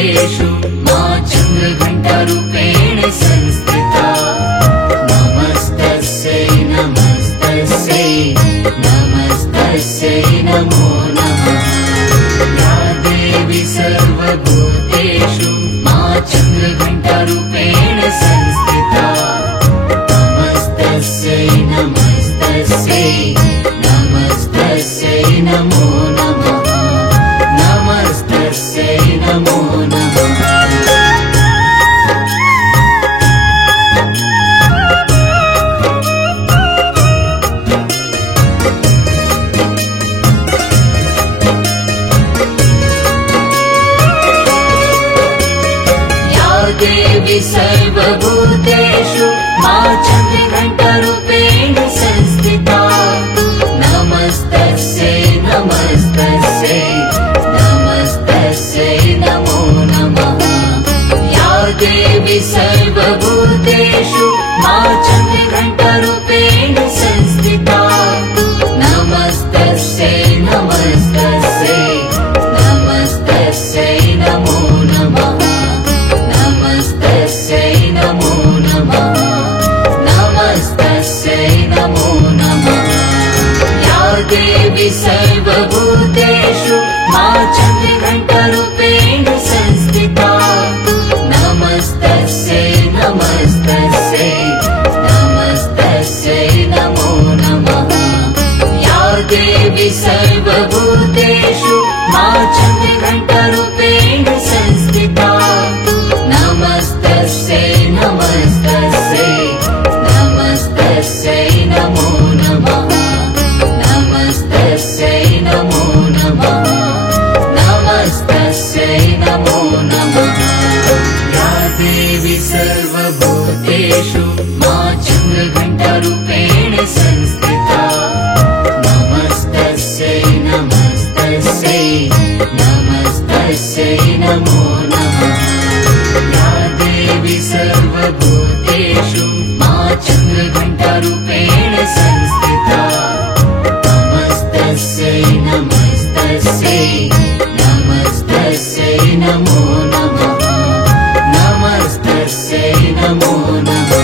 सर्वभूतेषु मा चन्द्रघण्टारूपेण संस्थिता नमस्तस्यै नमस्तस्यै नमस्तस्यै नमो नमः या देवी सर्वभूतेषु मा चन्द्रघण्टारूपेण संस्थिता नमस्तस्यै नमस्तस्यै नमस्तस्यै नमो नमः नमस्तस्यै नमो नमः देवी सर्वभूतेषु मा चन्द्रघण्टारूपेण संस्थिता नमस्तस्यै नमस्तस्यै नमस्तस्यै नमो नमः या देवी सर्वभूतेषु मा चन्द्रघण्टारूपेण संस्थिता नमस्तस्यै नमस्तस्यै नमस्तस्यै नमो नमः नमस्तस्यै नमो नमः नमस्तस्यै नमो नमः या देवी सर्वभूतेषु मा चन्द्रघण्टारूपेण संस्थिता नमस्तस्यै नमस्तस्यै नमस्तस्यै नमो नमः या देवी सर्वभूतेषु मा चन्द्रघण्टारूपेण संस्थिता नमस्तस्यै नमस्तस्यै नमस्तस्यै नमो नमः नमस्तस्यै नमो नमः नमस्तस्यै नमो नमः या देवी सर्वभूतेषु मा चन्द्रघण्टारूपेण संस्थिता नमस्तस्यै नमस्तस्यै नमस्तस्यै नमो नमः या देवी सर्वभूतेषु मा चन्द्रघण्टारूपेण संस्थिता नमस्तस्यै नमस्तस्यै नमस्तस्यै नमो नमः नमस्तस्यै नमो नमः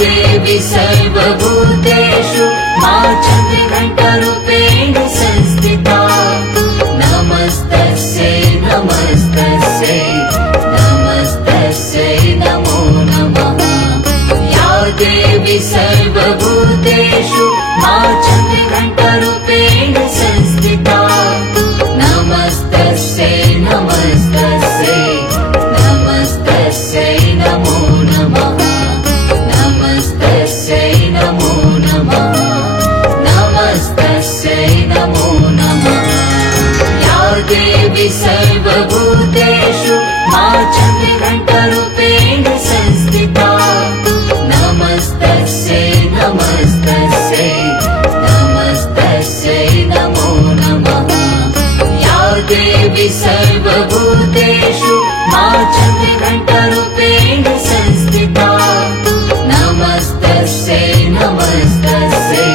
देवी सर्वभूतेषु मा चन्द्रघण्टारूपेण संस्थिता नमस्तस्यै नमस्तस्यै नमस्तस्यै नमो नमः या देवी सर्वभूतेषु मा चन्द्रघण्टारूपेण संस्थिता नमस्तस्यै नमस्तस्यै नमस्तस्यै नमो नमः नमस्तस्यै नमो नमः नमस्तस्यै नमो नमः या देवी सर्वभूतेषु मा चन्द्रघण्टारूपेण संस्थिता नमस्तस्यै नमस्तस्यै नमस्तस्यै नमो नमः या देवी सर्वभूतेषु मा चन्द्रघण्टारूपेण संस्थिता नमस्तस्यै नमस्तस्यै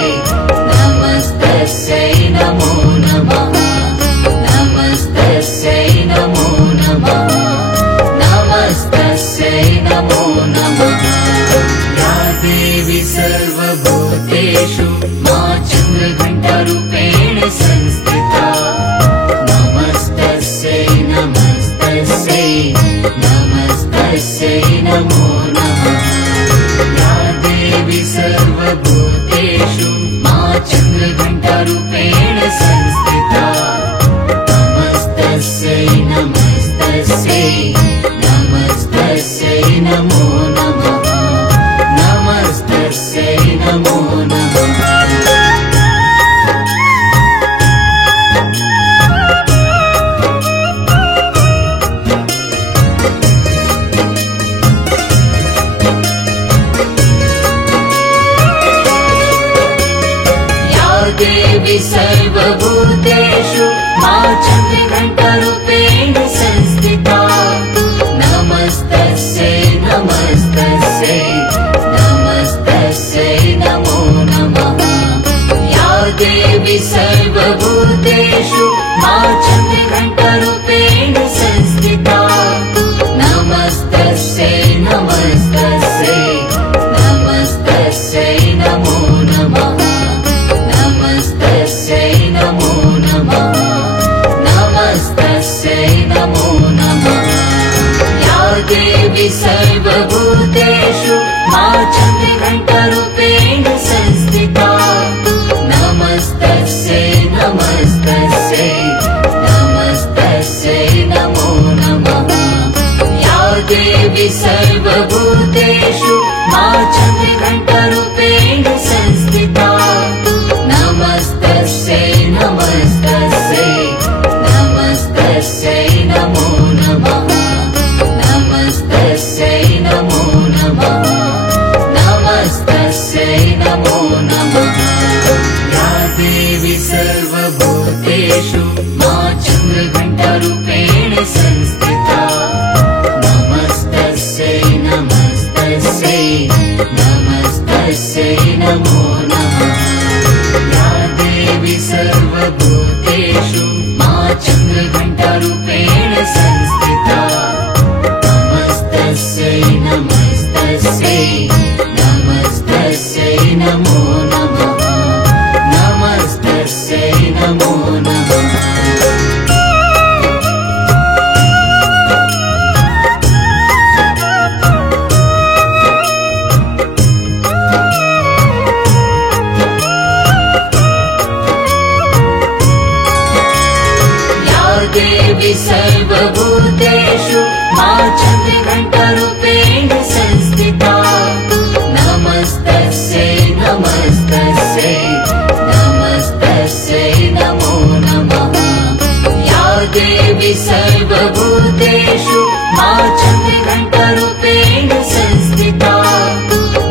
नमस्तस्यै नमो नमः नमस्तस्यै नमो नमः नमस्तस्यै नमो नमः या देवी सर्वभूतेषु मा चन्द्रघण्टारूपेण संस्थिता नमस्तस्यै नमस्तस्यै नमः मा चन्द्रघण्टारूपेण संस्थिता नमस्तस्यै नमस्तस्यै नमस्तस्यै नमो नमः नमस्तस्यै नमो नमः नमस्तस्यै नमो नमः या देवी सर्वभूतेषु मा चन्द्रघण्टारूपेण संस्थिता नमस्तस्यै नमस्तस्यै नमस्तस्यै नमो नमः या देवी सर्वभूतेषु मा चन्द्रघण्टारूपेण संस्थिता नमस्तस्यै नमस्तस्यै नमस्तस्यै नमो नमः नमस्तस्यै नमो नमः नमस्तस्यै नमो नमः या देवी सर्वभूतेषु मा चन्द्रघण्टारूपेण संस्थिता नमस्तस्यै नमस्तस्यै नमस्तस्यै नमो नमः या देवी सर्वभूतेषु मा चन्द्रघण्टारूपेण संस्थिता नमस्तस्यै नमस्तस्यै नमस्तस्यै नमो नमः नमस्तस्यै नमो नमः देवी सर्वभूतेषु मा चन्द्रघण्टारूपेण संस्थिता नमस्तस्यै नमस्तस्यै नमस्तस्यै नमो नमः या देवी सर्वभूतेषु मा चन्द्रघण्टारूपेण संस्थिता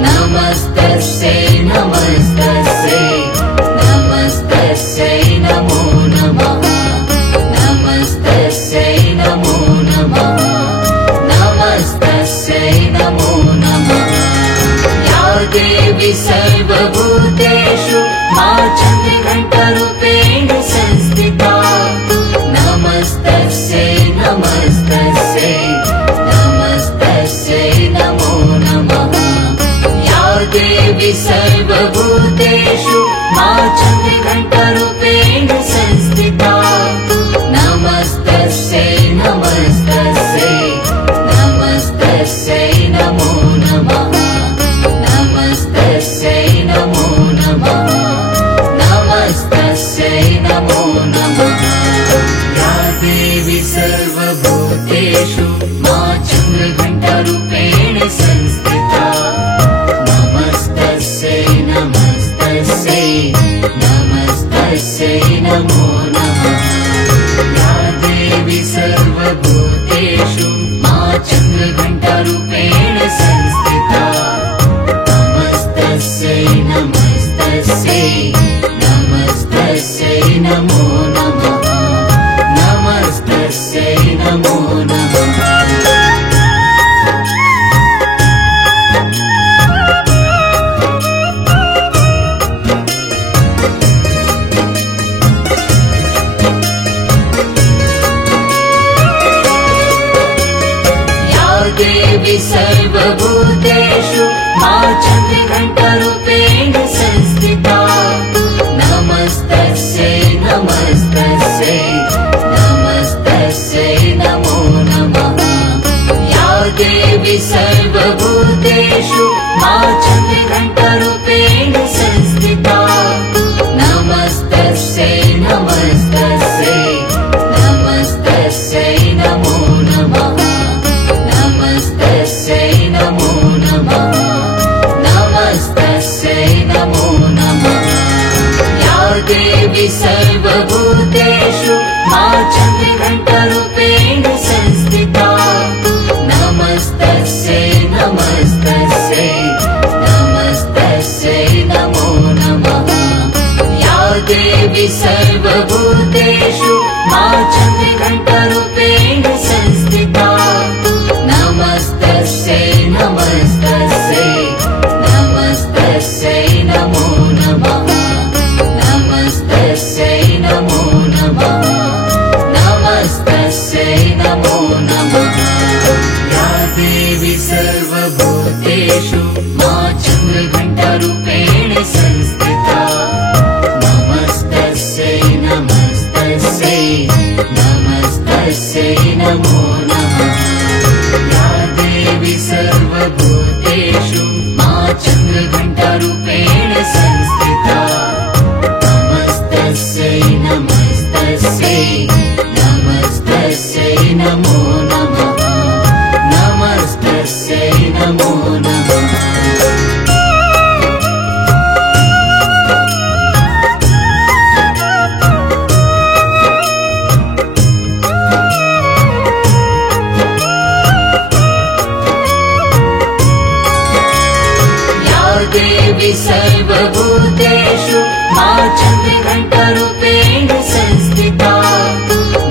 नमस्तस्यै नमस्तस्यै नमस्तस्यै नमो नमः नमस्तस्यै नमो नमः नमस्तस्यै नमो नमः या देवी सर्वभूतेषु मा चन्द्रघण्टारूपेण संस्थिता नमस्तस्यै नमस्तस्यै नमस्तस्यै नमो नमः या देवी सर्वभूतेषु मा चन्द्रघण्टारूपेण संस्थिता नमस्तस्यै नमस्तस्यै नमस्तस्यै नमो नमः नमस्तस्यै नमो नमः नमस्तस्यै नमो नमः या देवी सर्वभूतेषु मा चन्द्रघण्टारूपेण संस्थिता नमस्तस्यै नमस्तस्यै नमस्तस्यै नमो नमः या देवी सर्वभूतेषु मा चन्द्रघण्टारूपेण संस्थिता नमस्तस्यै नमस्तस्यै नमस्तस्यै नमो नमः नमस्तस्यै नमो नमः देवी सर्वभूतेषु मा चन्द्रघण्टारूपेण संस्थिता नमस्तस्यै नमस्तस्यै नमस्तस्यै नमो नमः या देवी सर्वभूतेषु मा चन्द्रघण्टारूपेण संस्थिता नमस्तस्यै नमस्तस्यै नमस्तस्यै नमो नमः नमस्तस्यै नमो नमः नमस्तस्यै नमो नमः या देवी सर्वभूतेषु मा चन्द्रघण्टारूपेण संस्थिता नमस्तस्यै नमस्तस्यै नमस्तस्यै नमो नमः या देवी सर्वभूतेषु मा चन्द्रघण्टारूपेण संस्थिता नमस्तस्यै नमस्तस्यै नमस्तस्यै नमो नमः नमस्तस्यै नमो नमः नमस्तस्यै नमो नमः। या देवी सर्वभूतेषु मा चन्द्रघण्टारूपेण संस्थिता। नमस्तस्यै नमस्तस्यै नमस्तस्यै नमो नमः। या देवी सर्वभूतेषु मा चन्द्रघण्टारूपेण संस्थिता। नमस्तस्यै नमस्तस्यै नमस्तस्यै नमो नमः। नमस्तस्यै नमो नमः। देवी सर्वभूतेषु मा चन्द्रघण्टारूपेण संस्थिता।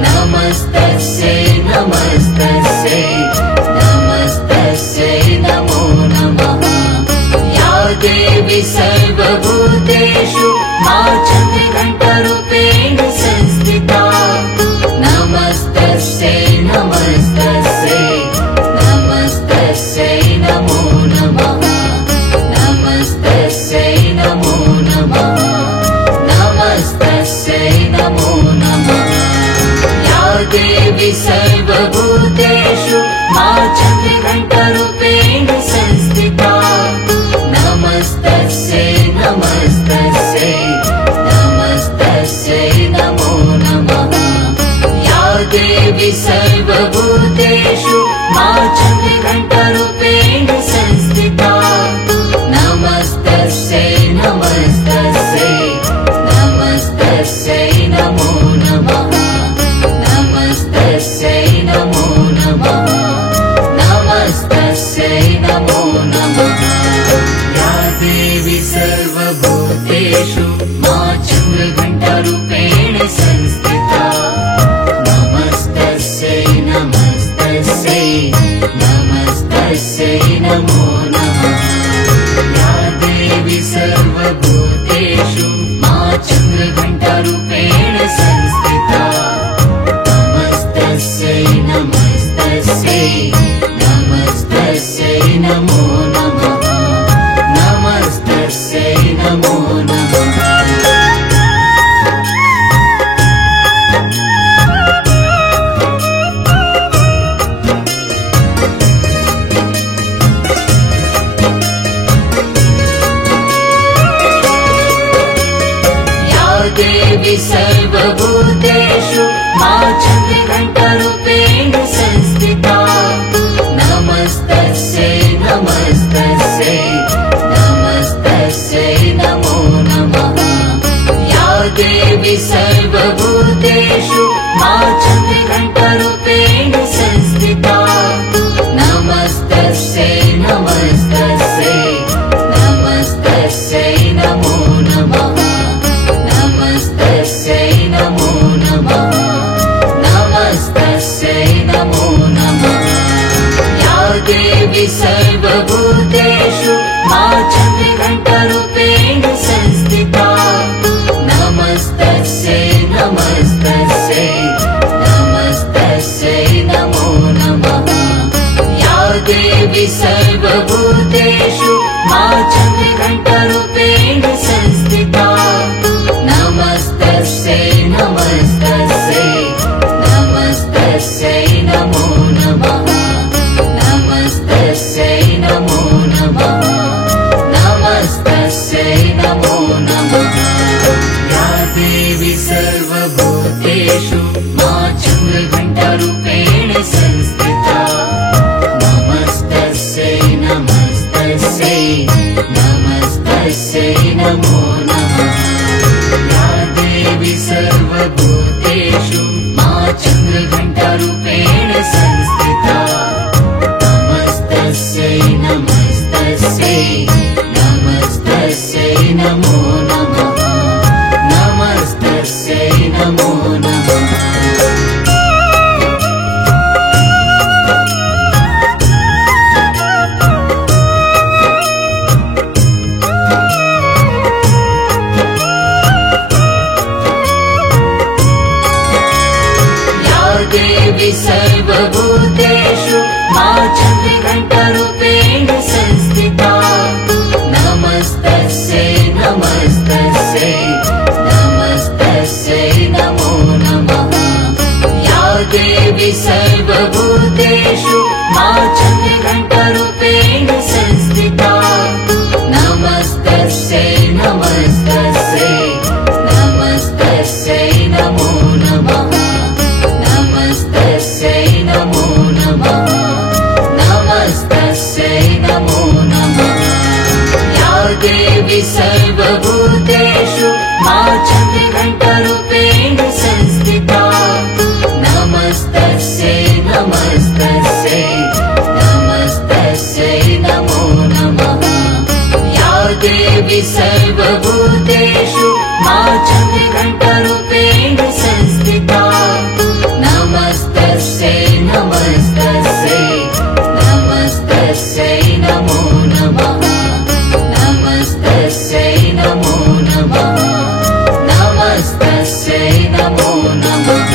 नमस्तस्यै नमस्तस्यै नमस्तस्यै नमो नमः। या देवी सर्वभूतेषु मा चन्द्रघण्टारूपेण संस्थिता। नमस्तस्यै नमस्तस्यै नमस्तस्यै नमो नमः। नमस्तस्यै नमो नमः। नमस्तस्यै नमो नमः। या देवी सर्वभूतेषु मा चन्द्रघण्टारूपेण संस्थिता। नमस्तस्यै नमस्तस्यै नमस्तस्यै नमो नमः। या देवी सर्वभूतेषु मा चन्द्रघण्टारूपेण संस्थिता। नमस्तस्यै नमस्तस्यै नमस्तस्यै नमो नमः। नमस्तस्यै नमो नमः। नमस्तस्यै नमो नमः। या देवी सर्वभूतेषु मा चन्द्रघण्टारूपेण संस्थिता। नमस्तस्यै नमस्तस्यै नमस्तस्यै नमो नमः। या देवी सर्वभूतेषु मा चन्द्रघण्टारूपेण संस्थिता। नमस्तस्यै नमस्तस्यै नमस्तस्यै नमो नमः। नमस्तस्यै नमो नमः। देवी सर्वभूतेषु मा चन्द्रघण्टारूपेण संस्थिता। नमस्तस्यै नमस्तस्यै नमस्तस्यै नमो नमः। या देवी सर्वभूतेषु मा चन्द्रघण्टारूपेण संस्थिता। नमस्तस्यै नमस्तस्यै नमस्तस्यै नमो नमः। नमस्तस्यै नमो नमः। नमस्तस्यै नमो नमः। या देवी सर्वभूतेषु मा चन्द्रघण्टारूपेण संस्थिता। नमस्तस्यै नमस्तस्यै नमस्तस्यै नमो नमः। या देवी सर्वभूतेषु मा चन्द्रघण्टारूपेण संस्थिता। नमस्तस्यै नमस्तस्यै नमस्तस्यै नमो नमः। नमस्तस्यै नमो नमः। नमस्तस्यै नमो नमः। या देवी सर्वभूतेषु मा चन्द्रघण्टारूपेण संस्थिता। नमस्तस्यै नमस्तस्यै नमस्तस्यै नमो नमः। या देवी सर्वभूतेषु मा चन्द्रघण्टारूपेण संस्थिता। नमस्तस्यै नमस्तस्यै नमस्तस्यै नमो नमः। नमस्तस्यै नमो नमः। देवी सर्वभूतेषु मा चन्द्रघण्टारूपेण संस्थिता नमस्तस्यै नमस्तस्यै नमस्तस्यै नमो नमः या देवी सर्वभूतेषु मा चन्द्रघण्टारूपेण संस्थिता नमस्तस्यै नमस्तस्यै नमस्तस्यै नमो नमः नमस्तस्यै नमो नमः नमस्तस्यै नमो नमः या देवी सर्वभूतेषु मा चन्द्रघण्टारूपेण संस्थिता नमस्तस्यै नमस्तस्यै नमस्तस्यै नमो नमः या देवी सर्वभूतेषु मा चन्द्रघण्टारूपेण संस्थिता नमस्तस्यै नमस्तस्यै नमस्तस्यै नमो नमः नमस्तस्यै नमो नमः नमस्तस्यै नमो नमः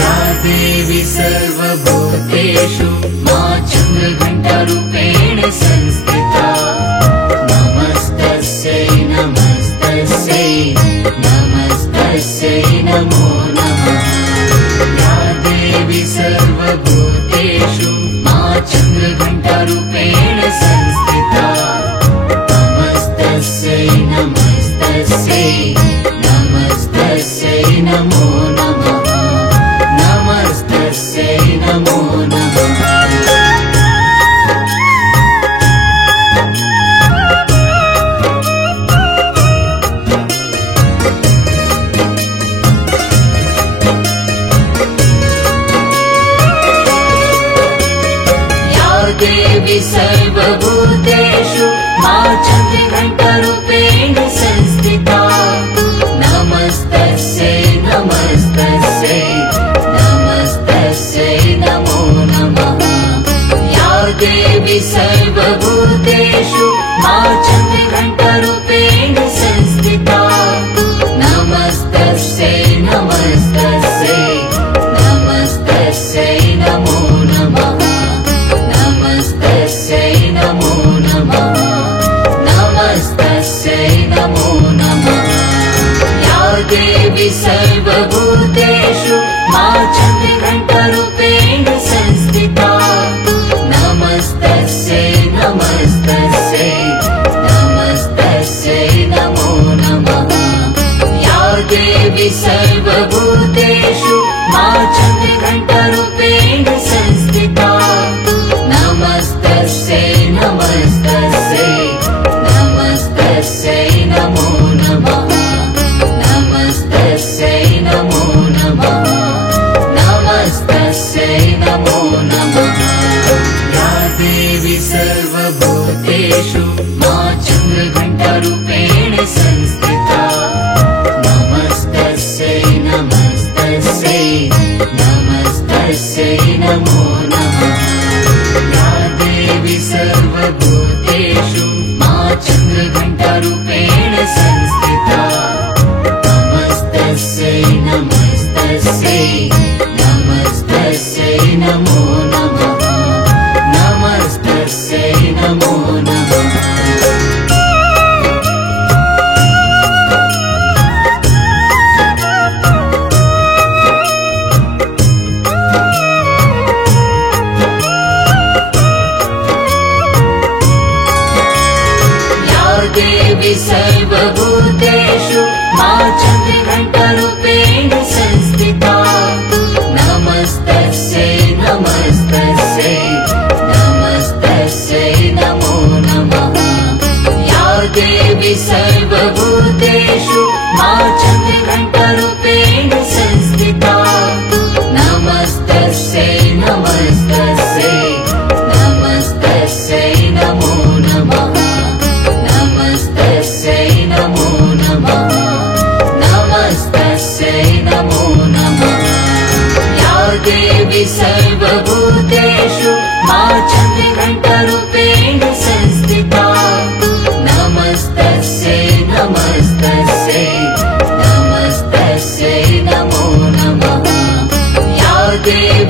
या देवी सर्वभूतेषु मा चन्द्रघण्टारूपेण संस्थिता नमस्तस्यै नमस्तस्यै नमस्तस्यै नमो नमः या देवी सर्वभूतेषु मा चन्द्रघण्टारूपेण संस्थिता नमस्तस्यै नमस्तस्यै नमस्तस्यै नमो नमः नमस्तस्यै नमो नमः देवी सर्वभूतेषु मा चन्द्रघण्टारूपेण संस्थिता नमस्तस्यै नमस्तस्यै नमस्तस्यै नमो नमः या देवी सर्वभूतेषु मा चन्द्रघण्टारूपेण संस्थिता नमस्तस्यै नमस्तस्यै नमस्तस्यै नमो नमः नमस्तस्यै नमो नमः नमस्तस्यै नमो नमः या देवी सर्वभूतेषु मा चन्द्रघण्टारूपेण संस्थिता नमस्तस्यै नमस्तस्यै नमस्तस्यै नमो नमः या देवी सर्वभूतेषु मा चन्द्रघण्टारूपेण संस्थिता नमस्तस्यै नमस्तस्यै नमस्तस्यै नमो नमः नमस्तस्यै नमो नमः नमस्तस्यै नमो नमः या देवी सर्वभूतेषु मा चन्द्रघण्टारूपेण संस्थिता नमस्तस्यै नमस्तस्यै नमस्तस्यै नमो नमः या देवी सर्वभूतेषु मा चन्द्रघण्टारूपेण संस्थिता नमस्तस्यै नमस्तस्यै नमस्तस्यै नमो नमः नमस्तस्यै नमो नमः देवी सर्वभूतेषु मा चन्द्रघण्टारूपेण संस्थिता नमस्तस्यै नमस्तस्यै नमस्तस्यै नमो नमः या देवी सर्वभूतेषु मा चन्द्रघण्टारूपेण संस्थिता नमस्तस्यै नमस्तस्यै नमस्तस्यै नमो नमः नमस्तस्यै नमो नमः नमस्तस्यै नमो नमः या देवी सर्वभूतेषु मा चन्द्रघण्टारूपेण संस्थिता नमस्तस्यै नमस्तस्यै नमस्तस्यै नमो नमः या देवी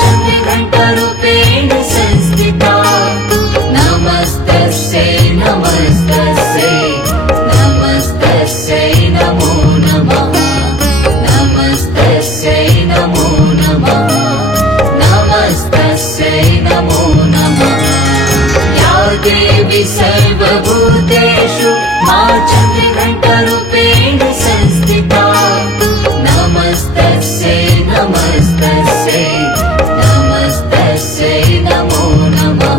चन्द्रघण्टरूपेण संस्थिता नमस्तस्यै नमस्तस्यै नमस्तस्यै नमो नमः नमस्तस्यै नमो नमः नमस्तस्यै नमो नमः या देवी सर्वभूतेषु मा चन्द्रघण्टरूपेण संस्थिता नमस्तस्यै नमस्तस्यै नमस्तस्यै नमो नमः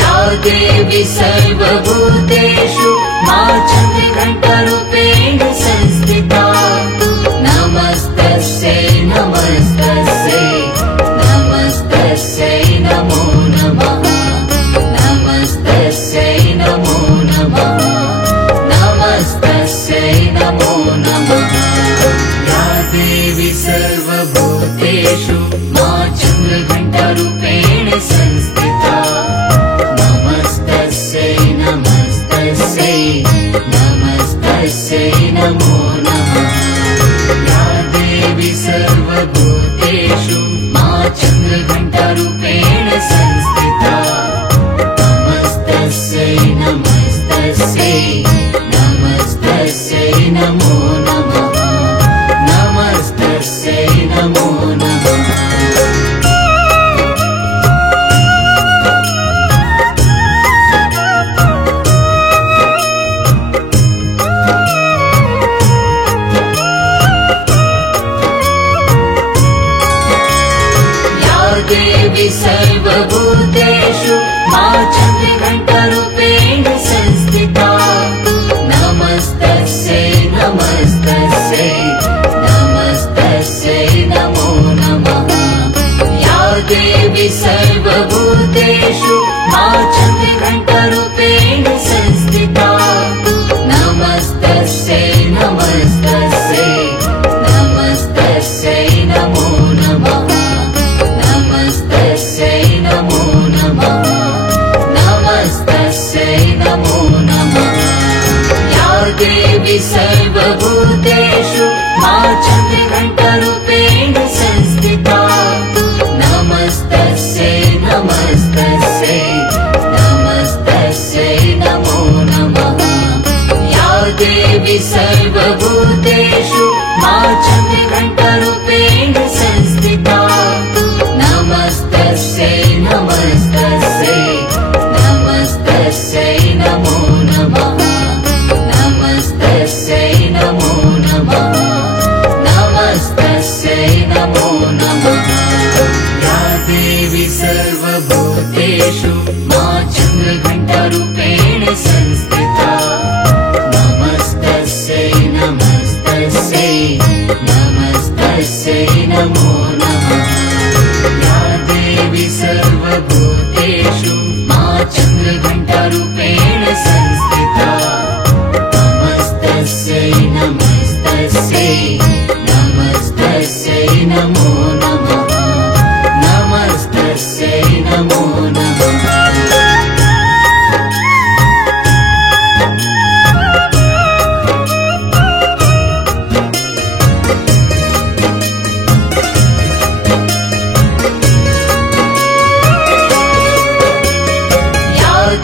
या देवी सर्वभूतेषु मा चन्द्रघण्टरूपेण संस्थिता नमस्तस्यै नमस्तस्यै नमस्तस्यै नमो नमः नमस्तस्यै नमो नमः नमस्तस्यै नमो नमः या देवी सर्वभूतेषु मा चन्द्रघण्टरूपेण संस्थिता नमस्तस्यै नमस्तस्यै नमस्तस्यै नमो नमः या देवी सर्वभूतेषु मा चन्द्रघण्टरूपेण संस्थिता नमस्तस्यै नमस्तस्यै नमस्तस्यै नमो नमः नमस्तस्यै नमो नमः देवी सर्वभूतेषु मा चन्द्रघण्टरूपेण संस्थिता नमस्तस्यै नमस्तस्यै नमस्तस्यै नमो नमः या देवी सर्वभूतेषु मा चन्द्रघण्टरूपेण संस्थिता नमस्तस्यै नमस्तस्यै नमस्तस्यै नमो नमः नमस्तस्यै नमो नमः नमस्तस्यै नमो नमः या देवी सर्वभूतेषु मा चन्द्रघण्टरूपेण संस्थिता नमस्तस्यै नमस्तस्यै नमस्तस्यै नमो नमः या देवी सर्वभूतेषु मा चन्द्रघण्टरूपेण संस्थिता नमस्तस्यै नमस्तस्यै नमस्तस्यै नमो नमः नमस्तस्यै नमो नमः नमस्तस्यै नमो नमः या देवी सर्वभूतेषु मा चन्द्रघण्टरूपेण संस्थिता नमस्तस्यै नमस्तस्यै नमस्तस्यै नमो नमः या देवी सर्वभूतेषु मा चन्द्रघण्टरूपेण संस्थिता नमस्तस्यै नमस्तस्यै नमस्तस्यै नमो नमः नमस्तस्यै नमो नमः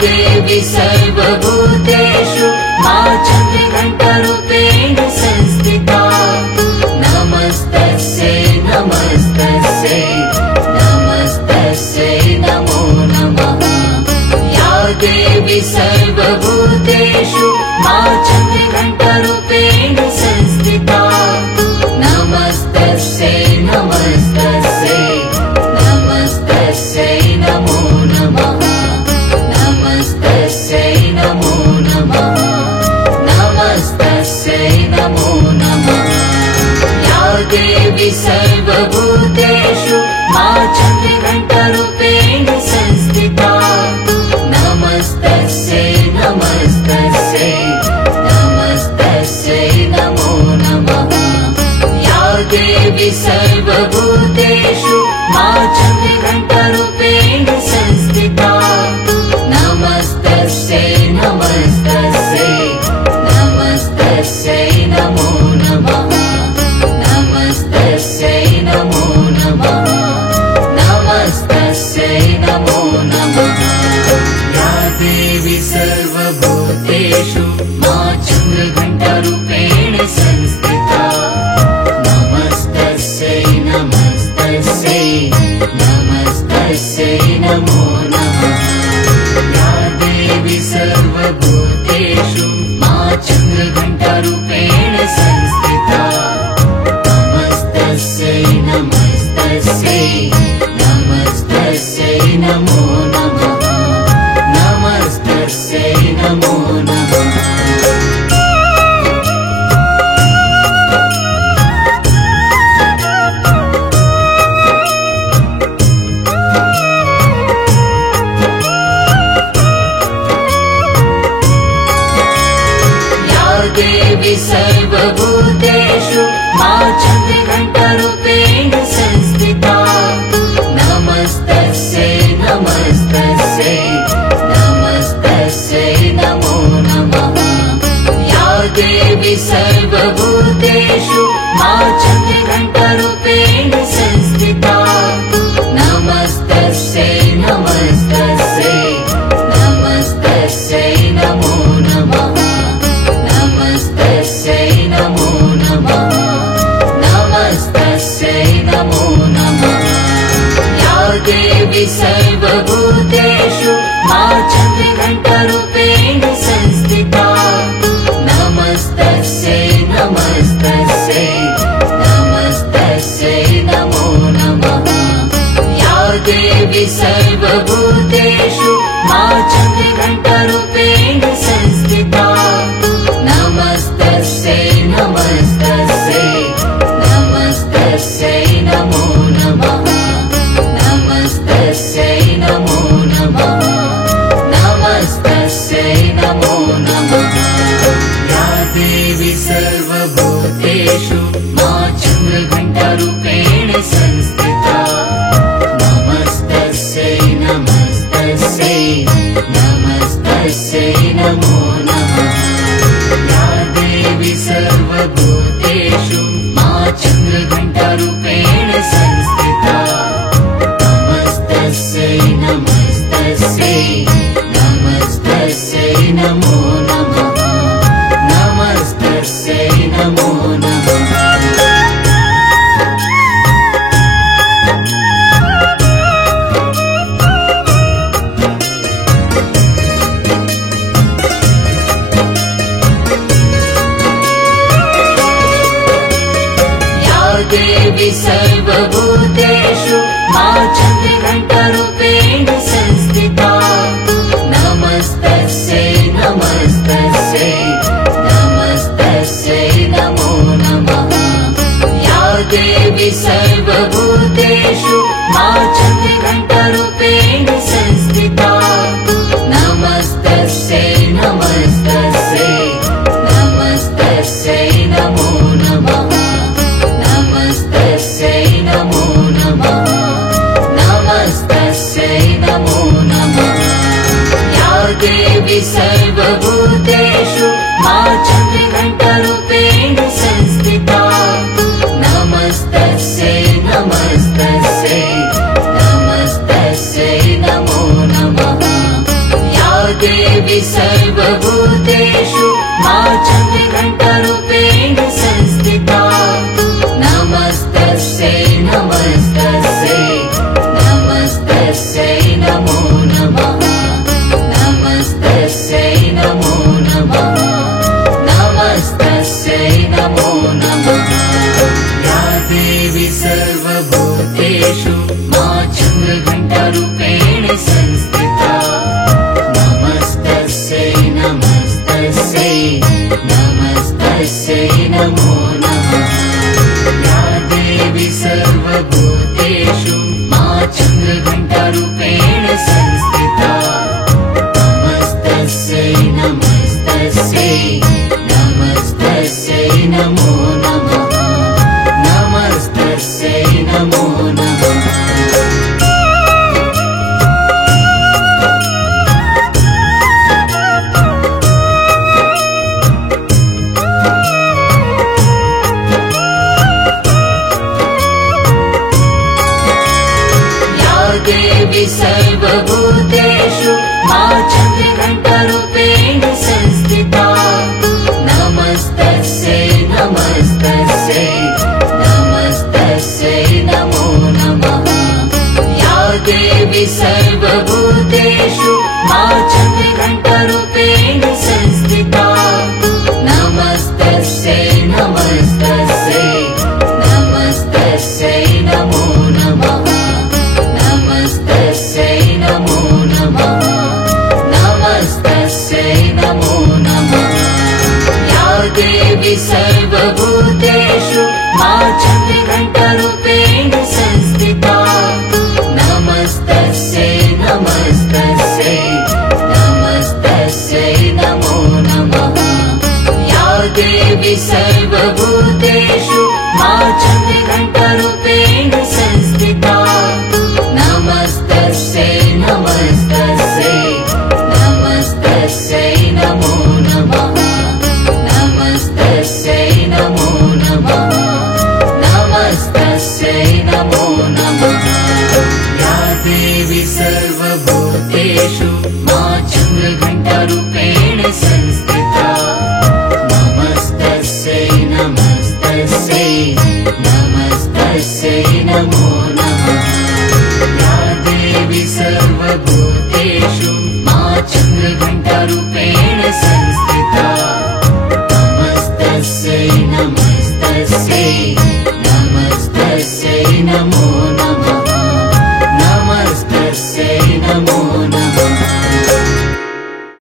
देवी सर्वभूतेषु मा चन्द्रघण्टरूपेण संस्थिता नमस्तस्यै नमस्तस्यै नमस्तस्यै नमो नमः या देवी सर्वभूतेषु मा चन्द्रघण्टरूपेण संस्थिता नमस्तस्यै नमस्तस्यै नमस्तस्यै नमो नमः नमस्तस्यै नमो नमः नमस्तस्यै नमो नमः या देवी सर्वभूतेषु मा चन्द्रघण्टरूपेण संस्थिता नमस्तस्यै नमस्तस्यै नमस्तस्यै नमो नमः या देवी सर्वभूतेषु मा चन्द्रघण्टरूपेण संस्थिता नमस्तस्यै नमस्तस्यै नमस्तस्यै नमो नमः नमस्तस्यै नमो नमः नमस्तस्यै नमो नमः या देवी सर्वभूतेषु मा चन्द्रघण्टारूपेण संस्थिता नमस्तस्यै नमस्तस्यै नमस्तस्यै नमो नमः नमस्तस्यै नमो नमः देवी सर्वभूतेषु मा चन्द्रघण्टारूपेण संस्थिता नमस्तस्यै नमस्तस्यै नमस्तस्यै नमो नमः या देवी सर्वभूतेषु मा चन्द्रघण्टारूपेण संस्थिता नमस्तस्यै नमस्तस्यै नमस्तस्यै नमो नमः नमस्तस्यै नमो नमः नमस्तस्यै नमो नमः या देवी सर्वभूतेषु मा चन्द्रघण्टारूपेण संस्थिता नमस्तस्यै नमस्तस्यै नमस्तस्यै नमो नमः या देवी सर्वभूतेषु मा चन्द्रघण्टारूपेण संस्थिता नमस्तस्यै नमस्तस्यै नमस्तस्यै नमो नमः नमस्तस्यै नमो नमः नमस्तस्यै नमो नमः या देवी सर्वभूतेषु मा चन्द्रघण्टारूपेण संस्थिता नमस्तस्यै नमस्तस्यै नमस्तस्यै नमो नमः या देवी सर्वभूतेषु मा चन्द्रघण्टारूपेण संस्थिता नमस्तस्यै नमस्तस्यै नमस्तस्यै नमो नमः नमस्तस्यै नमो नमः देवी सर्वभूतेषु मा चन्द्रघण्टारूपेण संस्थिता नमस्तस्यै नमस्तस्यै नमस्तस्यै नमो नमः या देवी सर्वभूतेषु मा चन्द्रघण्टारूपेण संस्थिता नमस्तस्यै नमस्तस्यै नमस्तस्यै नमो नमः नमस्तस्यै नमो नमः नमस्तस्यै नमो नमः या देवी सर्वभूतेषु मा चन्द्रघण्टारूपेण संस्थिता नमस्तस्यै नमस्तस्यै नमस्तस्यै नमो नमः या देवी सर्वभूतेषु मा चन्द्रघण्टारूपेण संस्थिता नमस्तस्यै नमस्तस्यै नमस्तस्यै नमो नमः नमस्तस्यै नमो नमः नमस्तस्यै नमो नमः या देवी सर्वभूतेषु मा चन्द्रघण्टारूपेण संस्थिता नमस्तस्यै नमस्तस्यै नमस्तस्यै नमो नमः या देवी सर्वभूतेषु मा चन्द्रघण्टारूपेण संस्थिता नमस्तस्यै नमस्तस्यै नमस्तस्यै नमो नमः नमस्तस्यै नमो नमः देवी सर्वभूतेषु मा चन्द्रघण्टारूपेण संस्थिता नमस्तस्यै नमस्तस्यै नमस्तस्यै नमो नमः या देवी देवी सर्वभूतेषु मा चन्द्रघण्टरूपेण संस्थिता नमस्तस्यै नमस्तस्यै नमस्तस्यै नमो नमः नमस्तस्यै नमो नमः नमस्तस्यै नमो नमः या देवी सर्वभूतेषु मा चन्द्रघण्टरूपेण संस्थिता नमस्तस्यै नमस्तस्यै नमस्तस्यै नमो नमः या देवी सर्वभूतेषु मा चन्द्रघण्टरूपेण संस्थिता नमस्तस्यै नमस्तस्यै नमस्तस्यै नमो नमः नमस्तस्यै नमो नमः नमस्ते